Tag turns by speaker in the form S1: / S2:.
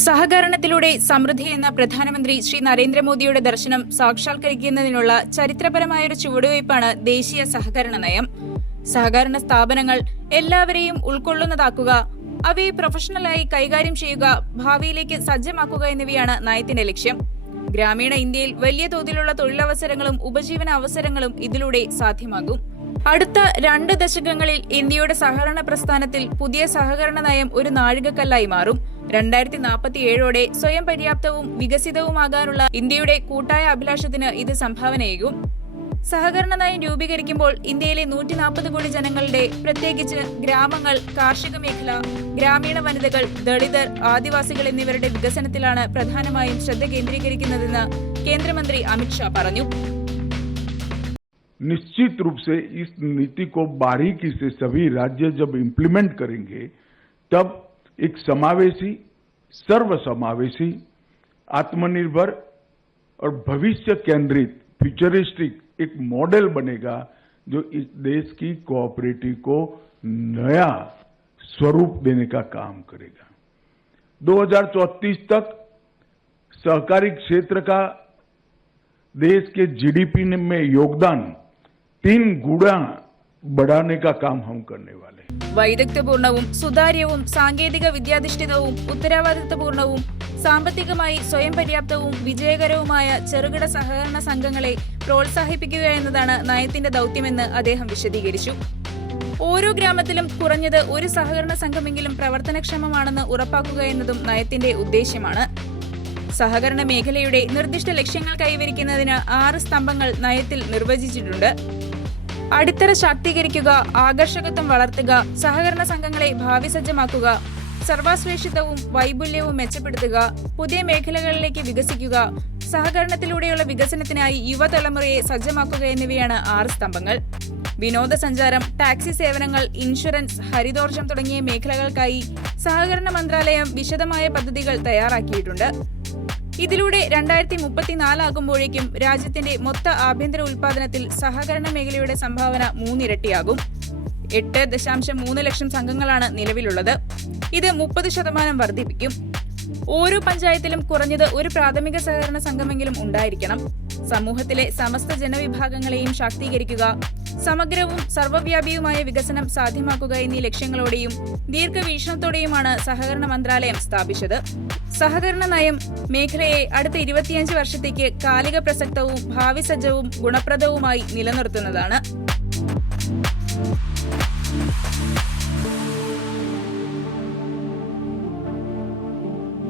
S1: സഹകരണത്തിലൂടെ സമൃദ്ധി എന്ന പ്രധാനമന്ത്രി ശ്രീ നരേന്ദ്രമോദിയുടെ ദർശനം സാക്ഷാത്കരിക്കുന്നതിനുള്ള ചരിത്രപരമായൊരു ചുവടുവയ്പ്പാണ് ദേശീയ സഹകരണ നയം. സഹകരണ സ്ഥാപനങ്ങൾ എല്ലാവരെയും ഉൾക്കൊള്ളുന്നതാക്കുക അവയെ പ്രൊഫഷണലായി കൈകാര്യം ചെയ്യുക ഭാവിയിലേക്ക് സജ്ജമാക്കുക എന്നിവയാണ് നയത്തിന്റെ ലക്ഷ്യം. ഗ്രാമീണ ഇന്ത്യയിൽ വലിയ തോതിലുള്ള തൊഴിലവസരങ്ങളും ഉപജീവന അവസരങ്ങളും ഇതിലൂടെ സാധ്യമാകും. അടുത്ത രണ്ട് ദശകങ്ങളിൽ ഇന്ത്യയുടെ സഹകരണ പ്രസ്ഥാനത്തിൽ പുതിയ സഹകരണ നയം ഒരു നാഴികക്കല്ലായി മാറും. രണ്ടായിരത്തി നാൽപ്പത്തി ഏഴോടെ സ്വയം പര്യാപ്തവും വികസിതവുമാകാനുള്ള ഇന്ത്യയുടെ കൂട്ടായ അഭിലാഷത്തിന് ഇത് സംഭാവനയേകും. സഹകരണ നയം രൂപീകരിക്കുമ്പോൾ ഇന്ത്യയിലെ നൂറ്റി നാൽപ്പത് കോടി ജനങ്ങളുടെ പ്രത്യേകിച്ച് ഗ്രാമങ്ങൾ കാർഷിക മേഖല ഗ്രാമീണ വനിതകൾ ദളിതർ ആദിവാസികൾ എന്നിവരുടെ വികസനത്തിലാണ് പ്രധാനമായും ശ്രദ്ധ കേന്ദ്രീകരിക്കുന്നതെന്ന് കേന്ദ്രമന്ത്രി അമിത്ഷാ പറഞ്ഞു.
S2: निश्चित रूप से इस नीति को बारीकी से सभी राज्य जब इम्प्लीमेंट करेंगे, तब एक समावेशी, सर्वसमावेशी, आत्मनिर्भर और भविष्य केंद्रित फ्यूचरिस्टिक एक मॉडल बनेगा जो इस देश की कोऑपरेटिव को नया स्वरूप देने का काम करेगा। 2034 तक सहकारी क्षेत्र का देश के जीडीपी में योगदान तीन गुना बढ़ाने का काम हम करने वाले हैं
S1: വൈദഗ്ധ്യപൂർണവും സുതാര്യവും സാങ്കേതിക വിദ്യാധിഷ്ഠിതവും ഉത്തരവാദിത്തപൂർണവും സാമ്പത്തികമായി സ്വയം പര്യാപ്തവും വിജയകരവുമായ ചെറുകിട സഹകരണ സംഘങ്ങളെ പ്രോത്സാഹിപ്പിക്കുക എന്നതാണ് നയത്തിന്റെ ദൗത്യമെന്ന് അദ്ദേഹം വിശദീകരിച്ചു ഓരോ ഗ്രാമത്തിലും കുറഞ്ഞത് ഒരു സഹകരണ സംഘമെങ്കിലും പ്രവർത്തനക്ഷമമാണെന്ന് ഉറപ്പാക്കുക എന്നതും നയത്തിന്റെ ഉദ്ദേശ്യമാണ് സഹകരണ മേഖലയുടെ നിർദ്ദിഷ്ട ലക്ഷ്യങ്ങൾ കൈവരിക്കുന്നതിന് ആറ് സ്തംഭങ്ങൾ നയത്തിൽ നിർവചിച്ചിട്ടുണ്ട് അടിത്തറ ശാക്തീകരിക്കുക ആകർഷകത്വം വളർത്തുക സഹകരണ സംഘങ്ങളെ ഭാവി സജ്ജമാക്കുക സർവാശ്ലേഷിതവും വൈപുല്യവും മെച്ചപ്പെടുത്തുക പുതിയ മേഖലകളിലേക്ക് വികസിക്കുക സഹകരണത്തിലൂടെയുള്ള വികസനത്തിനായി യുവതലമുറയെ സജ്ജമാക്കുക എന്നിവയാണ് ആറ് സ്തംഭങ്ങൾ. വിനോദസഞ്ചാരം ടാക്സി സേവനങ്ങൾ ഇൻഷുറൻസ് ഹരിതോർജം തുടങ്ങിയ മേഖലകൾക്കായി സഹകരണ മന്ത്രാലയം വിശദമായ പദ്ധതികൾ തയ്യാറാക്കിയിട്ടുണ്ട്. ഇതിലൂടെ രണ്ടായിരത്തി മുപ്പത്തിനാലാകുമ്പോഴേക്കും രാജ്യത്തിന്റെ മൊത്ത ആഭ്യന്തര ഉൽപാദനത്തിൽ സഹകരണ മേഖലയുടെ സംഭാവന മൂന്നിരട്ടിയാകും. എട്ട് ദശാംശം മൂന്ന് ലക്ഷം സംഘങ്ങളാണ് നിലവിലുള്ളത്. ഇത് മുപ്പത് ശതമാനം വർദ്ധിപ്പിക്കും. ഓരോ പഞ്ചായത്തിലും കുറഞ്ഞത് ഒരു പ്രാഥമിക സഹകരണ സംഘമെങ്കിലും ഉണ്ടായിരിക്കണം. സമൂഹത്തിലെ സമസ്ത ജനവിഭാഗങ്ങളെയും ശാക്തീകരിക്കുക സമഗ്രവും സർവവ്യാപിയുമായ വികസനം സാധ്യമാക്കുക എന്നീ ലക്ഷ്യങ്ങളോടെയും ദീർഘവീക്ഷണത്തോടെയുമാണ് സഹകരണ മന്ത്രാലയം സ്ഥാപിച്ചത്. സഹകരണ നയം മേഖലയെ അടുത്ത ഇരുപത്തിയഞ്ച് വർഷത്തേക്ക് കാലിക പ്രസക്തവും ഭാവി സജ്ജവും ഗുണപ്രദവുമായി നിലനിർത്തുന്നതാണ്.